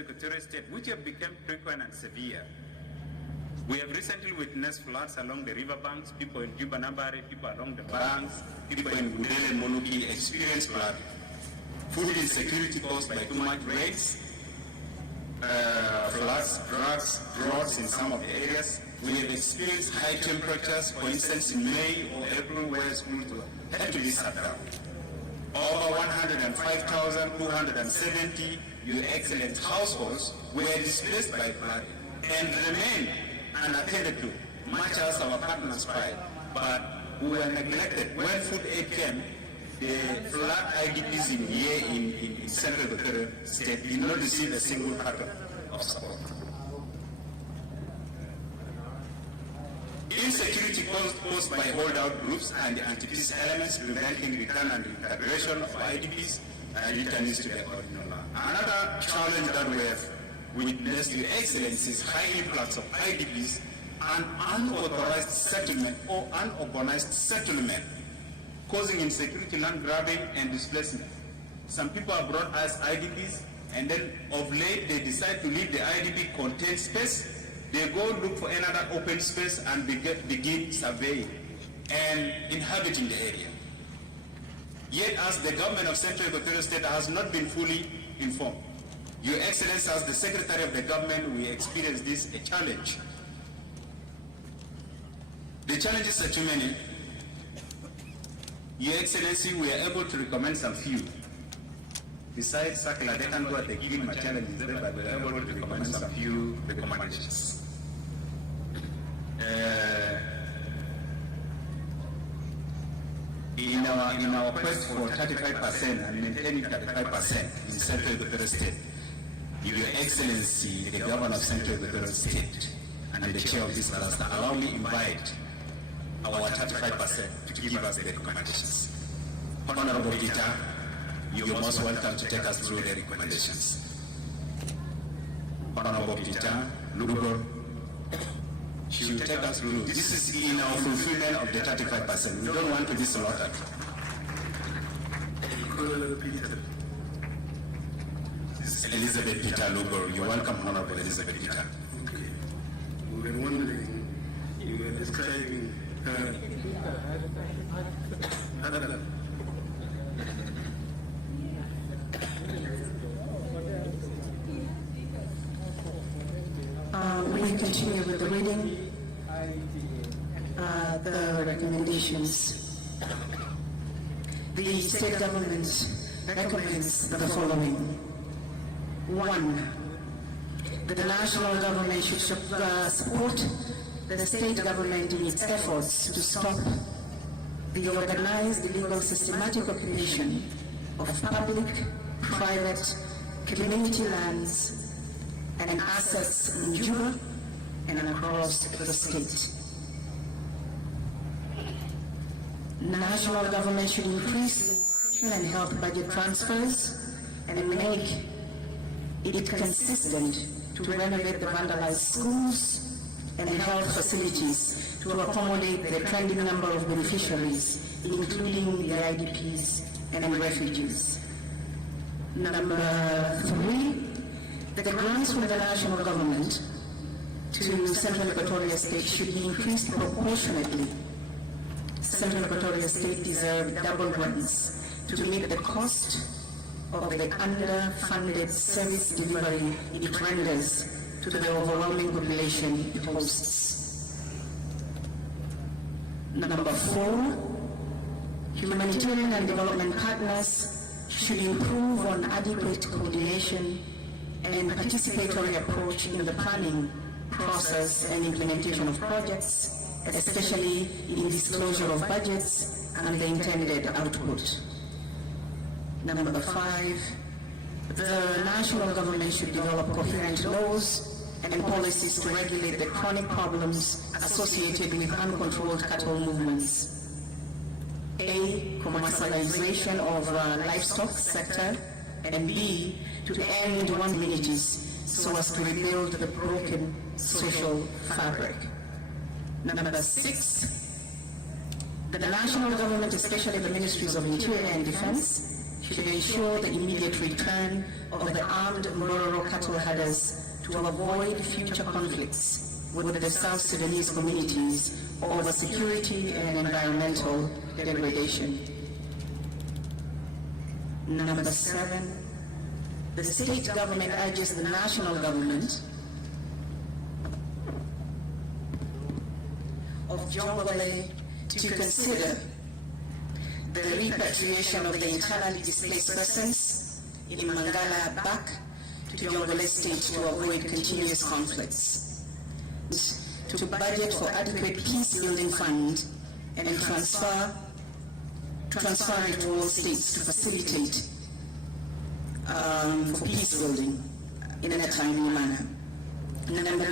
equatorial state, which have become frequent and severe. We have recently witnessed floods along the riverbanks. People in Juba Nambari, people along the banks, people in Gudele and Monuki experience flood. Food insecurity caused by too much rains, floods, droughts in some of the areas. We have experienced high temperatures, for instance in May or April, where schools had to be shut down. Over 105,270 Your Excellency households were displaced by flood and remain unattended to, much as our partners tried. But we were neglected. When food aid came, the flood IDPs in Central Equatorial State did not receive a single packet of support. Insecurity caused by holdout groups and anti-peace elements preventing return and integration of IDPs and returnees to their original land. Another challenge that we have witnessed, Your Excellency, is high influx of IDPs and unauthorized settlement or unorganized settlement, causing insecurity, land grabbing, and displacement. Some people are brought as IDPs, and then of late they decide to leave the IDP contained space. They go look for another open space and begin surveying and inhabiting the area. Yet, as the government of Central Equatorial State has not been fully informed. Your Excellency, as the Secretary of the government, we experience this a challenge. The challenges are too many. Your Excellency, we are able to recommend some few. Besides Sakla, they can go at the given challenges there, but we are able to recommend some few recommendations. In our quest for 35% and maintaining 35% in Central Equatorial State, Your Excellency, the Governor of Central Equatorial State, and the Chair of this cluster, allow me invite our 35% to give us the recommendations. Honourable Peter, you're most welcome to take us through the recommendations. Honourable Peter, Lugo, she will take us through. This is in our fulfillment of the 35%. We don't want to be slaughtered. Elizabeth Peter Lugo, you're welcome, Honourable Elizabeth Peter. Okay. We were wondering, you were describing we continue with the reading, the recommendations. The state government recommends the following. 1. The national government should support the state government in its efforts to stop the organized, illegal, systematic occupation of public, private, community lands and assets in Juba and across the state. National government should increase and help budget transfers and make it consistent to renovate the vandalized schools and health facilities to accommodate the trending number of beneficiaries, including the IDPs and refugees. Number 3, the grants from the national government to Central Equatorial State should be increased proportionately. Central Equatorial State deserves double grants to meet the cost of the underfunded service delivery it renders to the overwhelming population it hosts. Number 4, humanitarian and development partners should improve on adequate coordination and participatory approach in the planning, process and implementation of projects, especially in disclosure of budgets and the intended output. Number 5, the national government should develop coherent laws and policies to regulate the chronic problems associated with uncontrolled cattle movements. A, commercialization of livestock sector, and B, to end one communities so as to rebuild the broken social fabric. Number 6, the national government, especially the ministries of Interior and Defense, should ensure the immediate return of the armed Mbororo cattle herders to avoid future conflicts with the South Sudanese communities over security and environmental degradation. Number 7, the state government urges the national government of Jongole to consider the repatriation of the internally displaced persons in Mangala back to Jongole state to avoid continuous conflicts, to budget for adequate peace-building fund and transfer it to all states to facilitate for peace building in a timely manner. Number